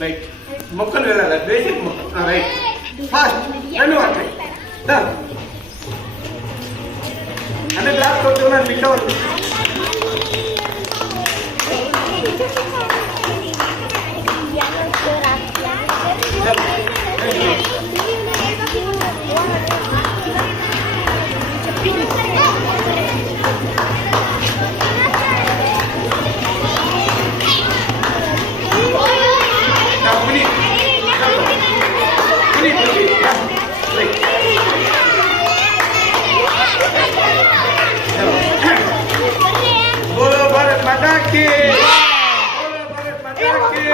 రైట్ మొక్కలు వెళ్ళాలి బేసిక్ మొక్క రైట్ ఫాస్ట్ రెండు వాటి అంటే క్లాస్ కొట్టుకున్నాను మిగతా వాళ్ళు बोलो भारत माता की बोलो भारत माता की